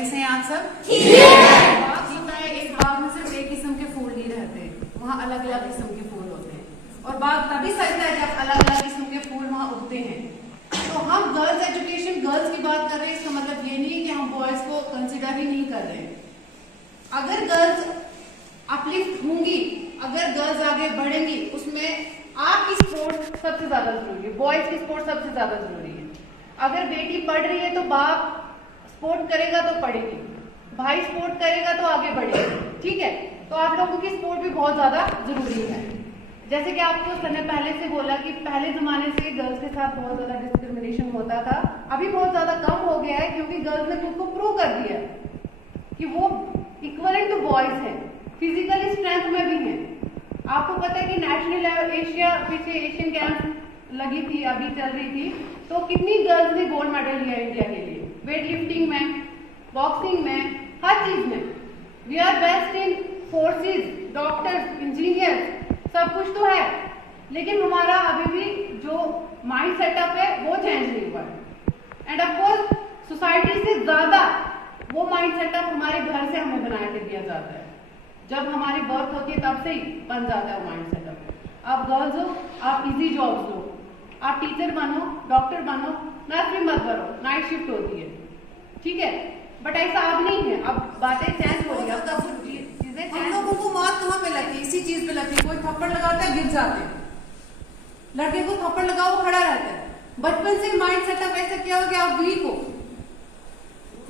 कैसे हैं आप सब? ठीक है। होता है एक बाग में सिर्फ एक किस्म के फूल नहीं रहते, वहाँ अलग अलग किस्म के फूल होते हैं और बाग तभी सजता है जब अलग अलग किस्म के फूल वहाँ उगते हैं। तो हम गर्ल्स एजुकेशन, गर्ल्स की बात कर रहे हैं, इसका मतलब ये नहीं है कि हम बॉयज को कंसिडर ही नहीं कर रहे हैं। अगर गर्ल्स अपलिफ्ट होंगी, अगर गर्ल्स आगे बढ़ेंगी, उसमें आपकी सपोर्ट सबसे ज्यादा जरूरी है, बॉयज की सपोर्ट सबसे ज्यादा जरूरी है। अगर बेटी पढ़ रही है तो बाप सपोर्ट करेगा तो पढ़ेगी, भाई सपोर्ट करेगा तो आगे बढ़ेगी, ठीक है। तो आप लोगों की सपोर्ट भी बहुत ज्यादा जरूरी है। जैसे कि आपको सर ने पहले से बोला कि पहले जमाने से गर्ल्स के साथ बहुत ज्यादा डिस्क्रिमिनेशन होता था, अभी बहुत ज्यादा कम हो गया है क्योंकि गर्ल्स ने खुद को प्रूव कर दिया कि वो इक्वलेंट टू बॉयज है, फिजिकली स्ट्रेंथ में भी है। आपको पता है कि नेशनल लेवल एशिया, पीछे एशियन गेम्स लगी थी, अभी चल रही थी, तो कितनी गर्ल्स ने गोल्ड मेडल लिया इंडिया के लिए, वेट लिफ्टिंग में, बॉक्सिंग में, हर चीज में। We are best in forces, doctors, engineer, सब कुछ तो है, लेकिन हमारा अभी भी जो माइंड सेटअप है वो चेंज नहीं हुआ है। एंड ऑफ कोर्स सोसाइटी से ज्यादा वो माइंड सेटअप हमारे घर से हमें बना के दिया जाता है। जब हमारी बर्थ होती है तब से ही बन जाता है माइंड सेटअप। आप गर्ल्स हो, आप इजी जॉब्स लो, आप टीचर बनो, डॉक्टर बनो, नर्सरी मत करो, नाइट शिफ्ट होती है, ठीक है। बट ऐसा अब नहीं है, अब बातें चेंज हो रही है, चीजें। हम लोगों को मार कहाँ पे लगती है? इसी चीज पे लगती है। कोई थप्पड़ लगाता है, गिर जाते हैं। लड़के को थप्पड़ लगाओ, वो खड़ा रहता है। बचपन से माइंड सेटअप ऐसा किया हो कि आप वीक हो।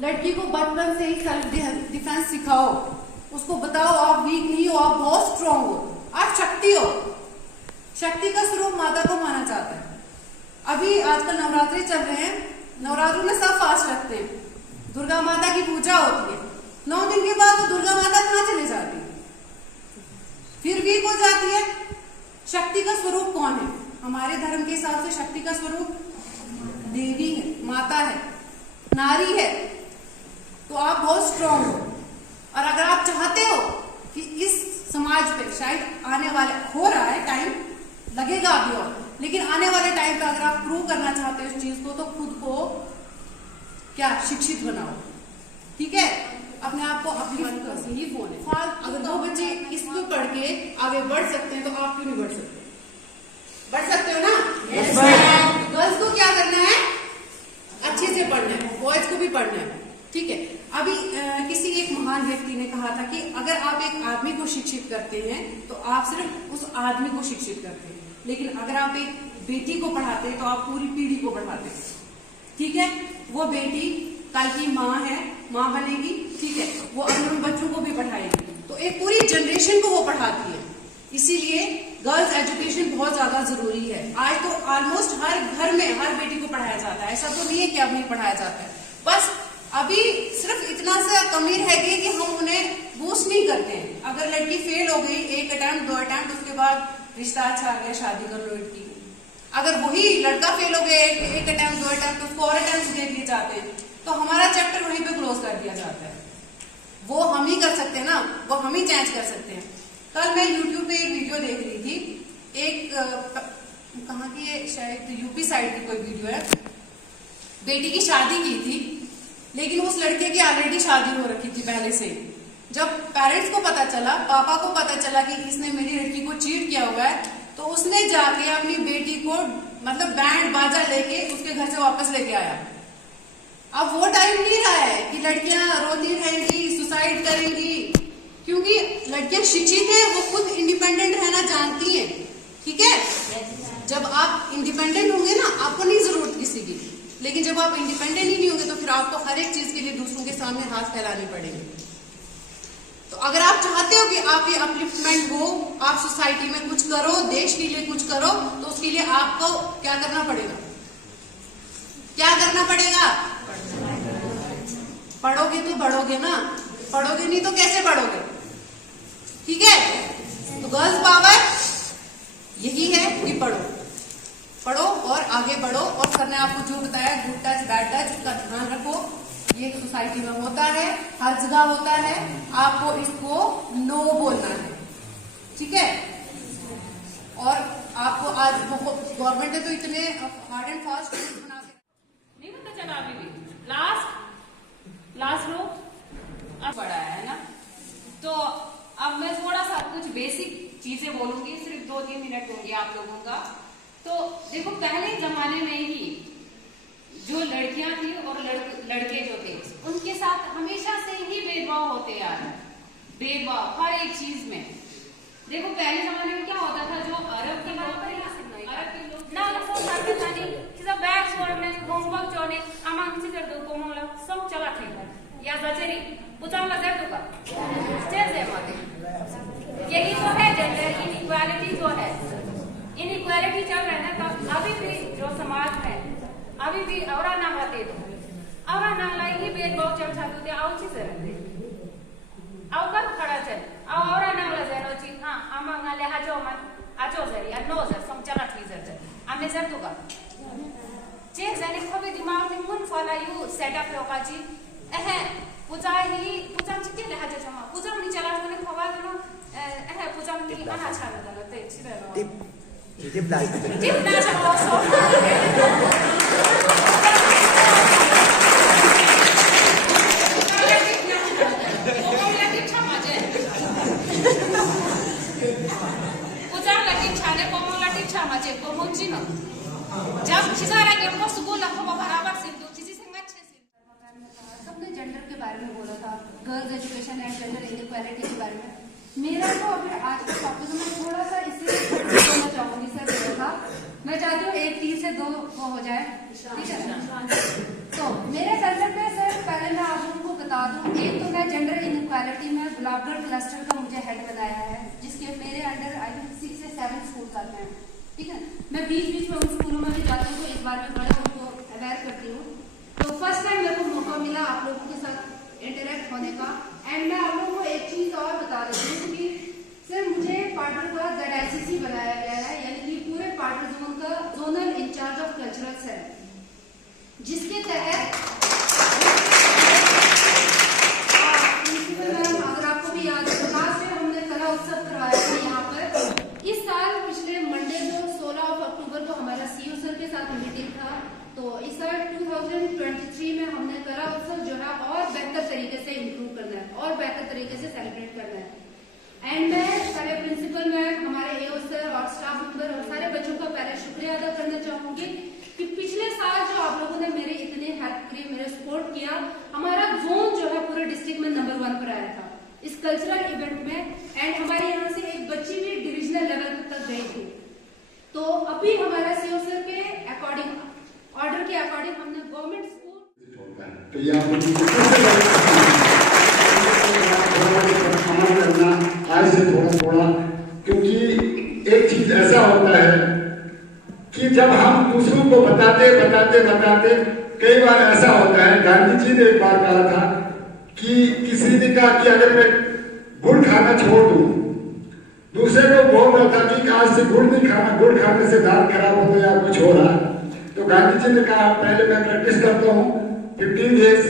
लड़की को बचपन से ही सेल्फ डिफेंस सिखाओ, उसको बताओ आप वीक नहीं हो, आप बहुत स्ट्रांग हो, आप शक्ति हो। शक्ति का स्वरूप माता को माना जाता है। अभी आजकल नवरात्रि चल रहे हैं, नवरात्रों में सब फास्ट रखते हैं, दुर्गा माता की पूजा होती है। 9 दिन के बाद तो दुर्गा माता कहाँ चले जाती है, फिर वीक हो जाती है। शक्ति का स्वरूप कौन है? हमारे धर्म के हिसाब से शक्ति का स्वरूप देवी है, माता है, नारी है। तो आप बहुत स्ट्रांग हो, और अगर आप चाहते हो कि इस समाज पे शायद आने वाले, हो रहा है, टाइम लगेगा अभी और, लेकिन आने वाले टाइम पे अगर आप प्रूव करना चाहते हो इस चीज को, तो खुद को क्या शिक्षित बनाओ, ठीक है। अपने आप को अपलिफ्ट कर, यही फोन है। अगर 2 बच्चे इस पे पढ़ के आगे बढ़ सकते हैं तो आप क्यों नहीं बढ़ सकते? बढ़ सकते हो ना? yes, गर्ल्स को क्या करना है? अच्छे से पढ़ना है, बॉयज को भी पढ़ना है, ठीक है। अभी किसी एक महान व्यक्ति ने कहा था कि अगर आप एक आदमी को शिक्षित करते हैं तो आप सिर्फ उस आदमी को शिक्षित करते हैं, लेकिन अगर आप एक बेटी को पढ़ाते हैं तो आप पूरी पीढ़ी को पढ़ाते हैं, ठीक है। वो बेटी कल की माँ है, माँ बनेगी, ठीक है, वो अपने बच्चों को भी पढ़ाएगी, तो एक पूरी जनरेशन को वो पढ़ाती है। इसीलिए गर्ल्स एजुकेशन बहुत ज्यादा जरूरी है। आज तो ऑलमोस्ट हर घर में हर बेटी को पढ़ाया जाता है, ऐसा तो नहीं है कि अब नहीं पढ़ाया जाता है, बस अभी सिर्फ इतना सा कमी रह गई कि हम उन्हें बूस्ट नहीं करते हैं। अगर लड़की फेल हो गई 1 अटेम्प्ट 2 अटेम्प्ट, उसके बाद रिश्ता अच्छा आ गया, शादी कर लो लड़की को। अगर वही लड़का फेल हो गया 1 अटेम्प्ट 2 अटेम्प्ट, उसको और अटेम्प्ट दे दिए जाते हैं, तो हमारा चैप्टर वहीं पे क्लोज कर दिया जाता है। वो हम ही कर सकते हैं ना, वो हम ही चेंज कर सकते हैं। कल मैं यूट्यूब पे एक वीडियो देख रही थी, एक कहाँ की है, शायद यूपी साइड की कोई वीडियो है। बेटी की शादी की थी, लेकिन उस लड़के की ऑलरेडी शादी हो रखी थी पहले से। जब पेरेंट्स को पता चला, पापा को पता चला कि इसने मेरी लड़की को चीट किया हुआ है, तो उसने जाके अपनी बेटी को मतलब बैंड बाजा लेके उसके घर से वापस लेके आया। अब वो टाइम नहीं रहा है कि लड़कियां रोती रहेंगी, सुसाइड करेंगी, क्योंकि लड़कियां शिक्षित हैं, वो खुद इंडिपेंडेंट रहना जानती हैं, ठीक है। जब आप इंडिपेंडेंट होंगे ना, आपको नहीं जरूरत किसी की, लेकिन जब आप इंडिपेंडेंट ही नहीं होंगे तो फिर आपको हर एक चीज के लिए दूसरों के सामने हाथ फैलाने पड़ेंगे। तो अगर आप चाहते हो कि आप ये अपलिफ्टमेंट हो, आप सोसाइटी में कुछ करो, देश के लिए कुछ करो, तो उसके लिए आपको क्या करना पड़ेगा? क्या करना पड़ेगा? पढ़ोगे तो बढ़ोगे ना, पढ़ोगे नहीं तो कैसे बढ़ोगे, ठीक है। तो गर्ल्स पावर यही है कि पढ़ो, पढ़ो और आगे बढ़ो। और सर ने आपको जो बताया, गुड टच बैड टच, उसका ध्यान रखो। ये सोसाइटी में होता है, हर जगह होता है, आपको इसको नो बोलना है, ठीक है। और आपको आज गवर्नमेंट ने तो इतने हार्ड एंड फास्ट बना के नहीं पता चला अभी भी। लास्ट रो बड़ा है ना। तो अब मैं थोड़ा सा कुछ बेसिक चीजें बोलूंगी, सिर्फ 2-3 मिनट होंगे आप लोगों का। तो देखो पहले जमाने में ही जो लड़कियां थी और लड़के जो थे उनके साथ हमेशा से ही भेदभाव होते आ रहे हैं, भेदभाव हर एक चीज में। देखो पहले जमाने में क्या होता था, जो अरब के लोग Nou, dat vond ik het aan die. Het is een bijzonder, homework journey. Amang si ter do komong la, som chala thega. Ya zacheri, puchang la zar duka. Stage है माते. यही तो है जेंडर इनइक्वालिटी जो है, inequality चल रहा है ना। तो अभी भी जो समाज में अभी भी औरा नाम लाते दो, औरा नाम लाई ही भेदभाव चल छाते थे। आओ चीज रहते आओ कर खड़ा चल आओ औरा नाम ला जानो ची। हाँ अमंग ले हाजो मन आजो जरी नो जर सम चला थी जर आम्ही जर तुका जे जाने खबे दिमाग में मुन फला यू सेटअप लोकाची एहे पूजा ही पूजा चिके ले हाजे जमा पूजा नि चला तो ने खबा तो एहे पूजा नि आना छान दला ते छिरे नो टिप ना छो सो जब खिजारा के को स्कूल को बराबर से दो चीजें संग अच्छे से सबने जेंडर के बारे में बोला था, girls education and gender inequality के बारे में। मेरा तो अभी आज का टॉपिक में थोड़ा सा इसलिए बोलना चाहूंगी सर बोला था। मैं चाहती हूँ 1 3 से 2 वो हो जाए, ठीक है। तो मेरे कंसेप्ट में सर पहले मैं आप लोगों को बता दूं, एक तो मैं जेंडर इनइक्वालिटी में गुलाबगढ़ क्लस्टर का मुझे हेड बनाया है, जिसके मेरे अंडर आई थिंक 6 से 7 स्कूल आते हैं, ठीक है। मैं बीच बीच में उन स्कूलों में भी जाती हूँ, तो इस बार में बड़े उनको अवेयर करती हूँ। तो फर्स्ट टाइम मेरे को मौका मिला आप लोगों के साथ इंटरेक्ट होने का। एंड मैं आप लोगों को एक चीज और बता देती हूँ कि सर मुझे पार्टर का ZICC बनाया गया है, यानी कि पूरे पार्टर जोन का जोनल इंचार्ज ऑफ कल्चरल्स है, जिसके तहत प्रिंसिपल मैम अगर आपको भी याद है, लास्ट ईयर हमने कला उत्सव करवाया था यहाँ पर। इस साल पिछले मंडे को 16 अक्टूबर को हमारा सीईओ सर के साथ मीटिंग था। तो इस साल 2023 में हमने कला उत्सव जो है और बेहतर तरीके से इम्प्रूव करना है और बेहतर तरीके से सेलिब्रेट करना है। एंड मैं सारे प्रिंसिपल मैम, हमारे एओ सर और स्टाफ मेंबर और सारे बच्चों का पहले शुक्रिया अदा करना चाहूंगी कि पिछले साल जो आप लोगों ने मेरे इतने हेल्प किए, मेरे सपोर्ट किया, हमारा जोन जो है पूरे डिस्ट्रिक्ट में नंबर 1 पर आया था इस कल्चरल इवेंट में। एंड हमारे यहाँ से एक बच्ची भी डिविजनल लेवल तक गई थी। तो अभी हमारा सीईओ सर के अकॉर्डिंग, ऑर्डर के अकॉर्डिंग हमने गवर्नमेंट स्कूल तो ये करना आज से थोड़ा, क्योंकि एक चीज ऐसा होता है कि जब हम दूसरों को बताते कई बार ऐसा होता है। गांधी जी ने एक बार कहा था कि किसी ने कहा कि अगर मैं गुड़ खाना छोड़ दूं, दूसरे को बोल रहा था कि आज से गुड़ नहीं खाना, गुड़ खाने से दांत खराब हो गया, कुछ हो रहा। तो गांधी जी ने कहा पहले मैं प्रैक्टिस करता हूँ 15 डेज।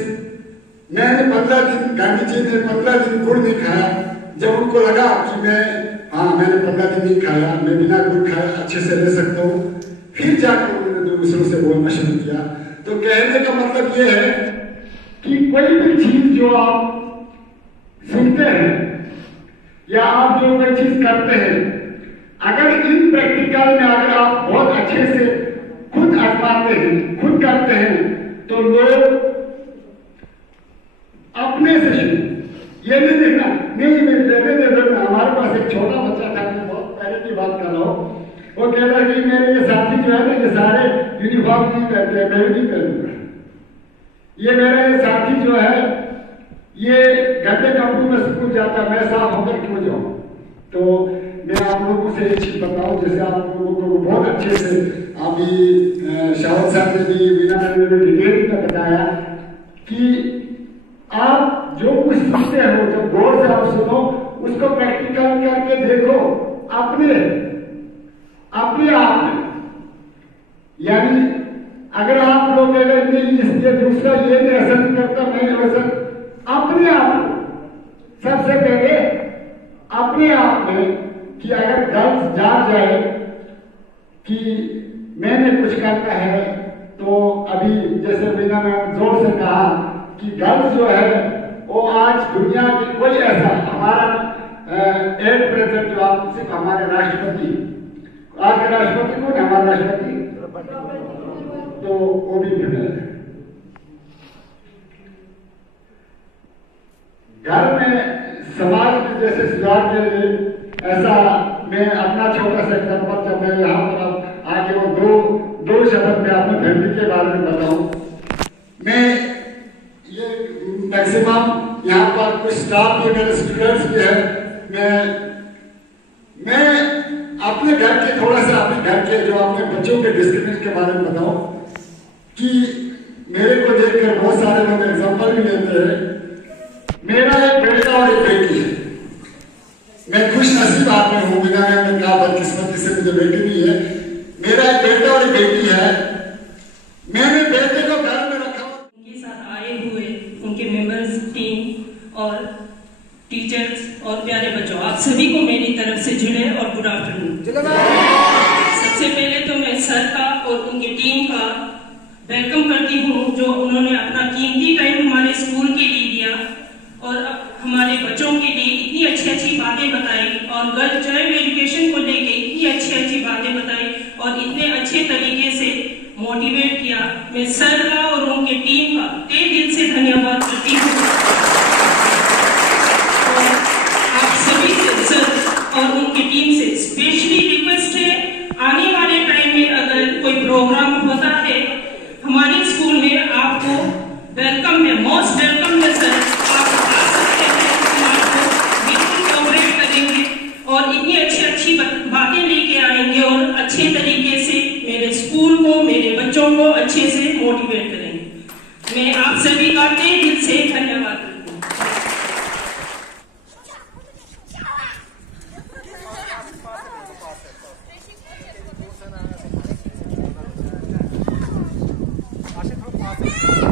मैंने 15 दिन, गांधी जी ने 15 दिन गुड़ नहीं खाया। जब उनको लगा कि मैंने 15 दिन नहीं खाया, मैं बिना गुड़ खाया अच्छे से रह सकता हूँ, फिर जाकर उन्होंने दूसरों से बोलना शुरू किया। तो कहने का मतलब ये है कि कोई भी चीज जो आप सुनते हैं या आप जो कोई चीज करते हैं, अगर इन प्रैक्टिकल में अगर आप बहुत अच्छे से खुद आजमाते हैं, खुद करते हैं, तो लोग अपने से ये नहीं देखना नहीं हमारे पास एक छोटा बच्चा था, मैं बहुत पहले की बात कर रहा हूँ, वो कह रहा है कि मेरे ये साथी जो है ना, ये सारे यूनिफॉर्म नहीं पहनते, मैं नहीं पहनूंगा। ये मेरा ये साथी जो है ये गंदे कपड़ों में स्कूल जाता, मैं साफ होकर क्यों जाऊं। तो मैं आप लोगों से एक चीज बताऊं, जैसे आप लोगों को बहुत अच्छे से अभी शाहद साहब ने भी, वीना ने भी डिटेल में बताया कि आप जो कुछ सुनते हो, जब गौर से आप सुनो, उसको प्रैक्टिकल करके देखो अपने आप में। यानी अगर आप लोग इसलिए दूसरा ये नहीं ऐसा नहीं करता, मैं वैसा, अपने आप को सबसे पहले अपने आप में कि अगर गर्ल्स जान जाए कि मैंने कुछ करना है, तो अभी जैसे मीना ने जोर से कहा कि गर्ल्स जो है वो आज दुनिया की कोई ऐसा हमारा एट प्रेजेंट जो आप सिर्फ हमारे राष्ट्रपति, आज के राष्ट्रपति कौन है? हमारे राष्ट्रपति तो वो भी फीमेल है। घर में समाज में जैसे सुधार के लिए ऐसा मैं अपना छोटा सा एग्जाम्पल, जब मैं यहाँ पर आके वो दो शब्द में अपने फैमिली के बारे में बताऊं। मैं ये मैक्सिमम यहाँ पर कुछ स्टाफ भी, मेरे स्टूडेंट्स भी है। मैं अपने घर के थोड़ा सा अपने घर के जो अपने बच्चों के डिस्क्रिमिनेशन के बारे में बताऊं कि मेरे को देखकर बहुत सारे लोग एग्जाम्पल भी लेते हैं। मेरा एक बेटा और एक बेटी है। मैं खुश नसीब आदमी हूँ, बिना मैंने कहा बदकिस्मती से मुझे बेटी नहीं है। मेरा एक बेटा और एक बेटी है। मैंने बेटे को घर में रखा। उनके साथ आए हुए उनके मेंबर्स, टीम और टीचर्स और प्यारे बच्चों, आप सभी को मेरी तरफ से जुड़े और गुड आफ्टरनून। सबसे पहले तो मैं सर का और उनकी टीम का वेलकम करती हूँ, जो उन्होंने अपना कीमती टाइम हमारे स्कूल के लिए दिया और अब हमारे बच्चों के लिए इतनी अच्छी बातें बताई और गर्ल चाइल्ड एजुकेशन को लेके इतनी अच्छी बातें बताई और इतने अच्छे तरीके से मोटिवेट किया। मैं सर का और उनके टीम का तहे दिल से धन्यवाद करती हूँ। और आप सभी से सर और उनकी टीम से स्पेशली रिक्वेस्ट है, आने वाले टाइम में अगर कोई प्रोग्राम होता है हमारे स्कूल में, आपको वेलकम है, मोस्ट वेलकम है सर। आप आ सकते हैं, हम आपको बिल्कुल कोऑपरेट करेंगे और इतनी अच्छी बातें लेके आएंगे और अच्छे तरीके से मेरे स्कूल को, मेरे बच्चों को अच्छे से मोटिवेट करेंगे। मैं आप सभी का तहे दिल से धन्यवाद करती हूँ। आशिक